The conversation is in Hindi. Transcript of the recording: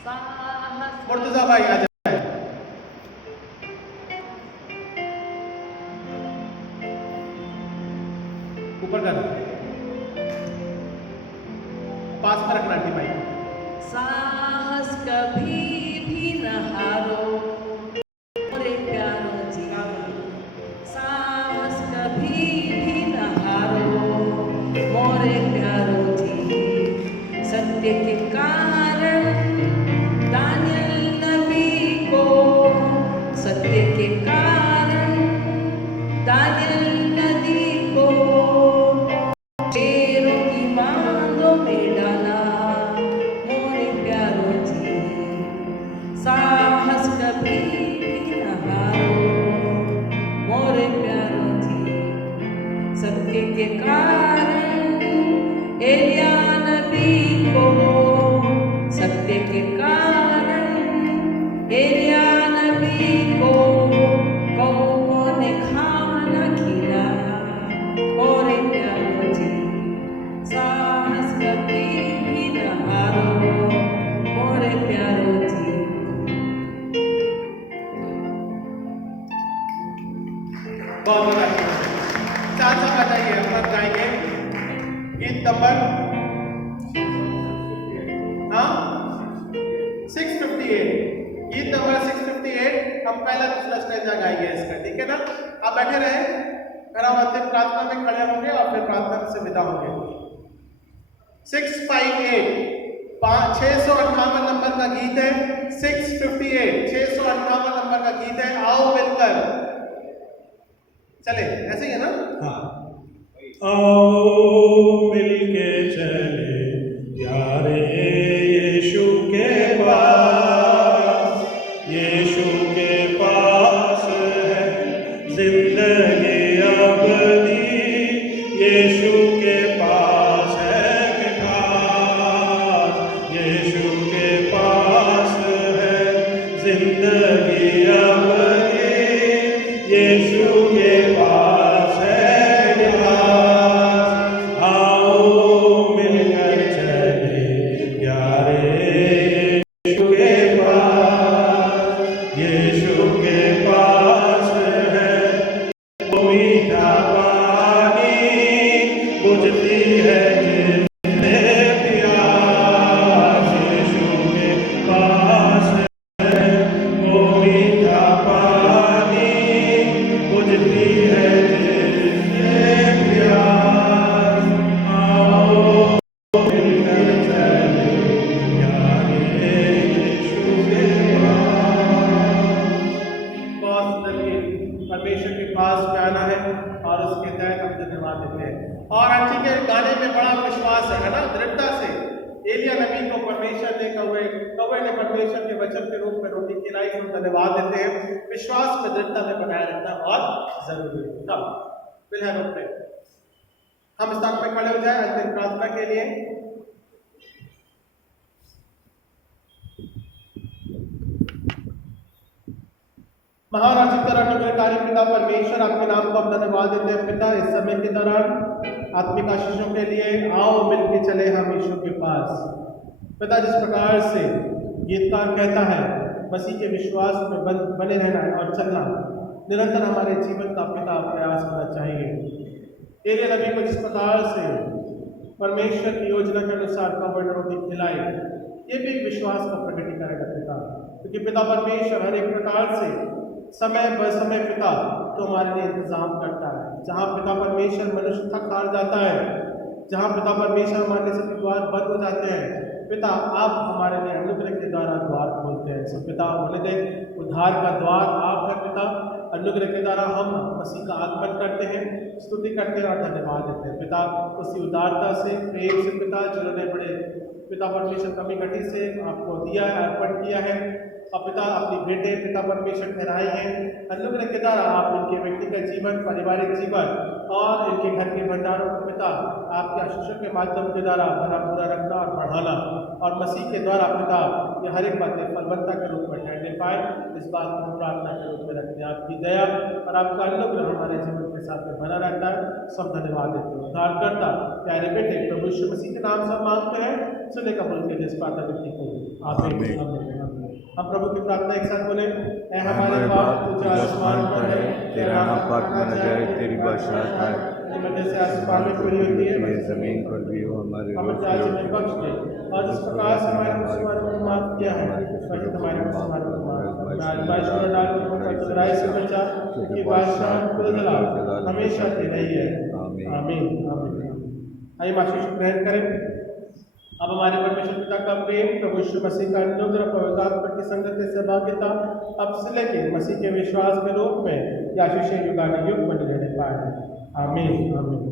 मुर्तजा भाई आ जाए। ऊपर कर, पास में रखना टी भाई। साहस कभी भी न हारो मोरे प्यारो जी, साहस कभी भी न हारो मोरे प्यारो जी। सत्य के कारण दानियल नबी को, सत्य के कारण दानियल नबी को शेरों की बांधों में डाला मोरे प्यारो जी। साहस कभी भी न हारो मोरे प्यारो जी। सत्य के कारण एलिया नबी को, सत्य के कारण एलिया नबी को कौओं ने खाना खिलाया मोरे प्यारो जी। साहस कभी भी न हारो मोरे प्यारो जी। बहुत अच्छा, साथ साथ बताइए। हम अब गाएंगे गीत नंबर 658। गीत नंबर 658 हम पहला दूसरा स्टेजा गाएंगे इसका, ठीक है ना। आप बैठे रहे, खड़ा होते प्रार्थना में खड़े होंगे और फिर प्रार्थना से विदा होंगे। 658 658 नंबर का गीत है। 658 658 नंबर का गीत है। आओ मिलकर चले, ऐसे ही है ना। हाँ, आओ मिलके चले यारे यीशु के पास, यीशु के पास है जिंदगी अबदी, यीशु के पास है मिठास, यीशु के पास है जिंदगी अबदी, यीशु के पास है मिठास। आओ मिलकर चले यारे यीशु के पास, यीशु के पास है वो मीठा पानी, बुझती है जिसने प्यास, यीशु के पास है वो मीठा पानी, बुझती है जिसने प्यास। आओ मिलकर चले यारे यीशु के पास। बहुत सुंदर गीत। परमेश्वर के पास में आना है और उसके तहत हम धन्यवाद देते हैं। और अच्छी के गाने में बड़ा विश्वास है ना, दृढ़ता से। एलिया नबी को परमेश्वर ने कौवे ने परमेश्वर के वचन के रूप में रोटी खिलाई, हम धन्यवाद देते हैं। विश्वास में दृढ़ता में बनाए रखना बहुत जरूरी है। कब विल हैव अ प्रेयर। हम स्थान पर खड़े हो जाए अंतिम प्रार्थना के लिए। महान आचित अनुग्रहकारी पिता परमेश्वर, आपके नाम को हम धन्यवाद देते हैं पिता इस समय के दौरान आत्मिक आशीषों के लिए। आओ मिलके चले हम यीशु के पास। पिता, जिस प्रकार से गीतकार कहता है मसीह के विश्वास में बने रहना है और चलना निरंतर हमारे जीवन का पिता प्रयास होना चाहिए। एलिया नबी को जिस प्रकार से परमेश्वर की योजना के अनुसार कौवे ने रोटी खिलाई, ये भी एक विश्वास का प्रकटीकरण है पिता, क्योंकि पिता परमेश्वर हर एक प्रकार से समय ब समय पिता तो हमारे लिए इंतजाम करता है। जहाँ पिता परमेश्वर मनुष्य थक हार जाता है, जहाँ पिता परमेश्वर हमारे लिए सभी द्वार बंद हो जाते हैं, पिता आप हमारे लिए अनुग्रह के द्वारा द्वार खोलते हैं। सो पिता बोले दे उद्धार का द्वार आप है पिता। अनुग्रह के द्वारा हम मसीह का आगमन करते हैं, स्तुति करते हैं और धन्यवाद देते हैं पिता। उसी उदारता से, प्रेम से पिता, जिन्होंने बड़े पिता परमेश्वर कमी घटी से आपको दिया है, अर्पण किया है और पिता अपनी बेटे पिता परमेश्वर ठहराए हैं। अनुग्रह के द्वारा आप इनके व्यक्तिगत जीवन, पारिवारिक जीवन और इनके घर के भंडारों को पिता आपके आशीषों के माध्यम के द्वारा भरा पूरा रखना और बढ़ाना और मसीह के द्वारा पिता ये हर एक बातें फलवत्ता के रूप में ठहरने पाए, इस बात को प्रार्थना के रूप में रखते हैं। आपकी दया और आपका अनुग्रह हमारे जीवन के साथ में बना रहता है। सब धन्यवाद देते हैं। उद्धारकर्ता प्यारे बेटे प्रभु यीशु मसीह के नाम से हम मांगते हैं, सुने कबूल के जिस प्रार्थना विनती को। आमीन आमीन आमीन। हम प्रभु की प्रार्थना एक साथ बोले। ऐ हमारे बाप तू जो आसमान पर है, तेरा नाम पाक माना जाए, तेरी बादशाहत आए, जैसे आसमान में पूरी होती है जमीन पर भी हो, हमारे हमें आज हमें बख्श दे, और जिस प्रकार से हमारे मुसलमानों को माफ किया है वैसे तुम्हारे मुसलमानों को माफ। आजमाइश में डाल कर बुराई से बचा, कि बादशाह खुदा हमेशा तेरा ही है। आमीन आमीन। आइए आशीष ग्रहण करें। अब हमारे परमेश्वर पिता का प्रेम, प्रभु यीशु मसीह का अनुग्रह, पवित्र आत्मा की संगत से भाग्यता अब से लेके मसीह के विश्वास के रूप में ये आशीषें युगानुयुग बनी रहने पाए। आमीन आमीन।